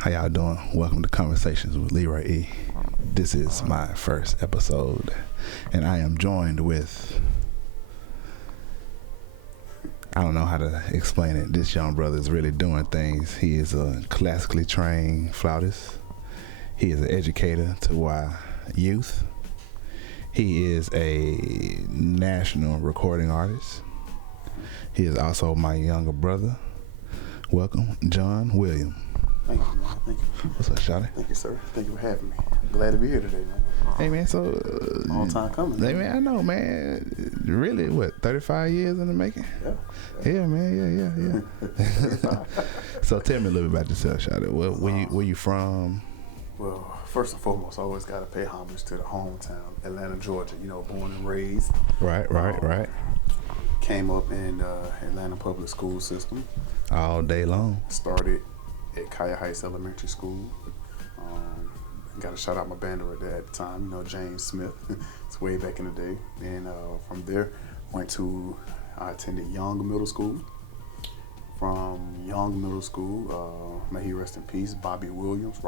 How y'all doing? Welcome to Conversations with LeRoy E. This is my first episode, and I am joined with, I don't know how to explain it. This young brother is really doing things. He is a classically trained flautist. He is an educator to our youth. He is a national recording artist. He is also my younger brother. Welcome, John William. Thank you, man. Thank you. What's up, Shawty? Thank you, sir. Thank you for having me. Glad to be here today, man. Hey, man, so... Long time coming. Hey, man, I know, man. Really, what, 35 years in the making? Yeah. Yeah, man, yeah. So tell me a little bit about yourself, Shawty. Where you from? Well, first and foremost, I always got to pay homage to the hometown, Atlanta, Georgia. You know, born and raised. Right. Came up in Atlanta public school system. All day long. Started at Kaya Heights Elementary School. Got to shout out my band director at the time, you know, James Smith. It's way back in the day. And from there, I attended Young Middle School. From Young Middle School, may he rest in peace, Robert Williams,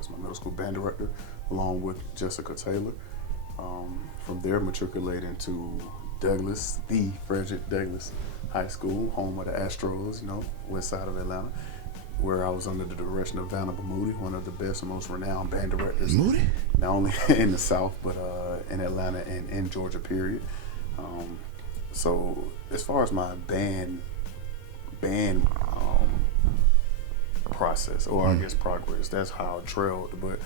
as my middle school band director, along with Jessica Taylor. From there, matriculated into Douglas, the Frederick Douglass High School, home of the Astros, you know, west side of Atlanta, where I was under the direction of Vanna Moody, one of the best and most renowned band directors. Moody? Not only in the South, but in Atlanta and in Georgia, period. So as far as my band process, or I guess progress, that's how I trailed. But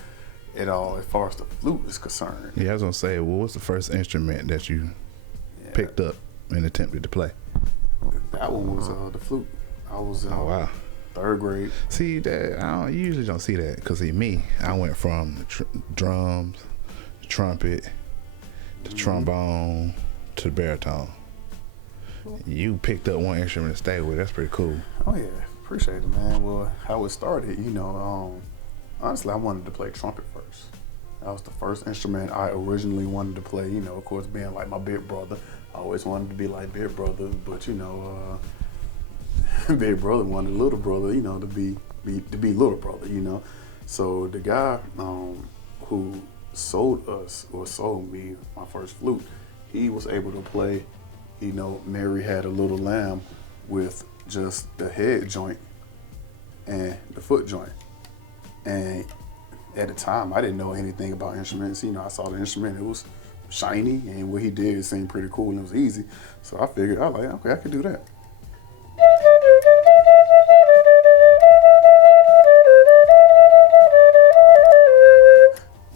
as far as the flute is concerned. Yeah, I was going to say, well, what's the first instrument that you picked up and attempted to play? That one was the flute. I was oh, wow. Third grade. See, that you usually don't see that, because me, I went from the drums, the trumpet, the trombone, to the baritone. You picked up one instrument to stay with. That's pretty cool. Oh yeah, appreciate it, man. Well, how it started, honestly, I wanted to play trumpet first. That was the first instrument I originally wanted to play. You know, of course, being like my big brother, I always wanted to be like big brother, but big brother wanted little brother, to be little brother, So the guy who sold me my first flute, he was able to play, Mary Had a Little Lamb with just the head joint and the foot joint. And at the time, I didn't know anything about instruments. I saw the instrument, it was shiny, and what he did seemed pretty cool and it was easy. So I figured, okay, I could do that.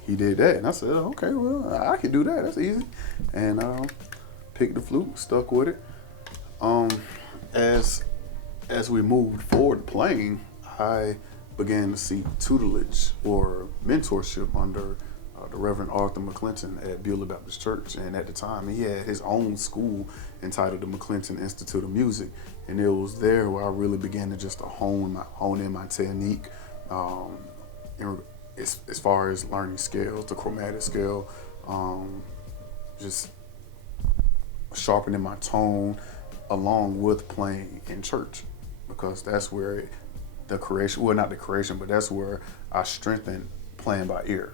He did that, and I said, okay, well, I can do that. That's easy. And picked the flute, stuck with it. As we moved forward playing, I began to see tutelage or mentorship under the Reverend Arthur McClinton at Beulah Baptist Church. And at the time, he had his own school entitled the McClinton Institute of Music. And it was there where I really began to just hone in my technique, as far as learning scales, the chromatic scale, just sharpening my tone along with playing in church, because that's where that's where I strengthened playing by ear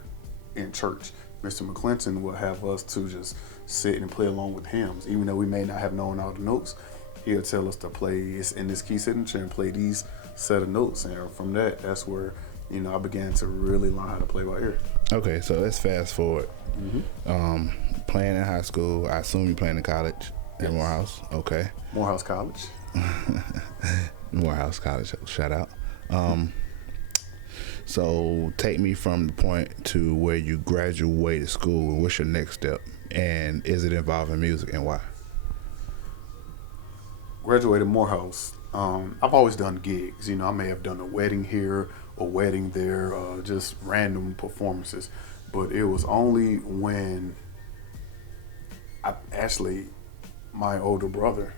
in church. Mr. McClinton will have us to just sit and play along with hymns, even though we may not have known all the notes. He'll tell us to play in this key signature and play these set of notes, and from that's where I began to really learn how to play by ear. Okay, so let's fast forward. Mm-hmm. Playing in high school, I assume you're playing in college at Morehouse. Okay. Morehouse College. Morehouse College, shout out. So take me from the point to where you graduated school. What's your next step? And is it involving music, and why? Graduated Morehouse. I've always done gigs. I may have done a wedding here, a wedding there, just random performances. But it was only when my older brother,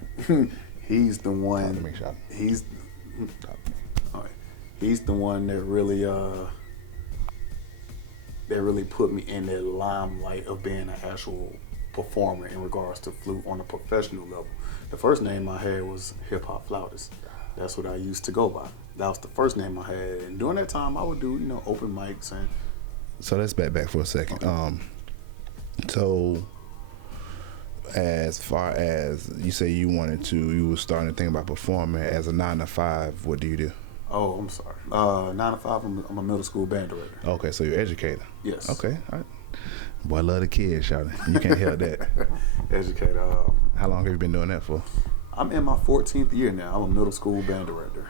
he's the one. He's the one that really put me in that limelight of being an actual performer in regards to flute on a professional level. The first name I had was Hip Hop Flautist. That's what I used to go by. That was the first name I had. And during that time, I would do, open mics and. So let's back for a second. Okay. So as far as you say you were starting to think about performing as a 9 to 5, what do you do? Oh, I'm sorry. 9 to 5, I'm a middle school band director. Okay, so you're an educator. Yes. Okay. All right. Boy, I love the kids, shawty. You can't help that. Educator. How long have you been doing that for? I'm in my 14th year now. I'm a middle school band director.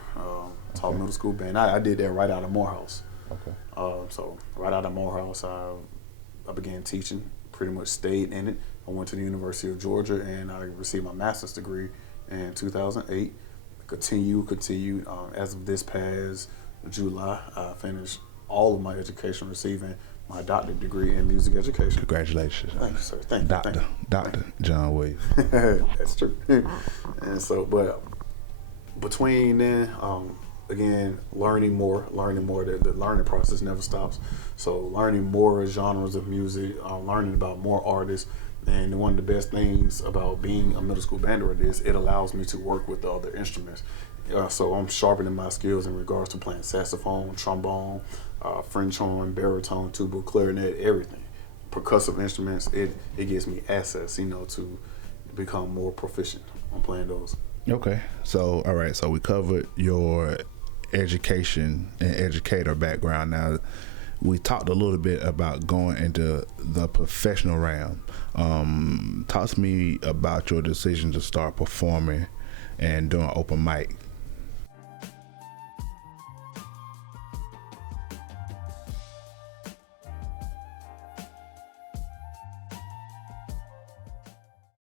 Taught middle school band. I did that right out of Morehouse. Okay. So right out of Morehouse, I began teaching. Pretty much stayed in it. I went to the University of Georgia and I received my master's degree in 2008. Continued. As of this past July, I finished all of my education, receiving my doctorate degree in music education. Congratulations. Thank you, sir. Thank you. Dr. John Williams. That's true. And so, but between then, again, learning more. The learning process never stops. So learning more genres of music, learning about more artists. And one of the best things about being a middle school band director is it allows me to work with the other instruments. So I'm sharpening my skills in regards to playing saxophone, trombone, French horn, baritone, tuba, clarinet, everything. Percussive instruments, it gives me access, to become more proficient on playing those. Okay. So, all right. So we covered your education and educator background. Now, we talked a little bit about going into the professional realm. Talk to me about your decision to start performing and doing open mic.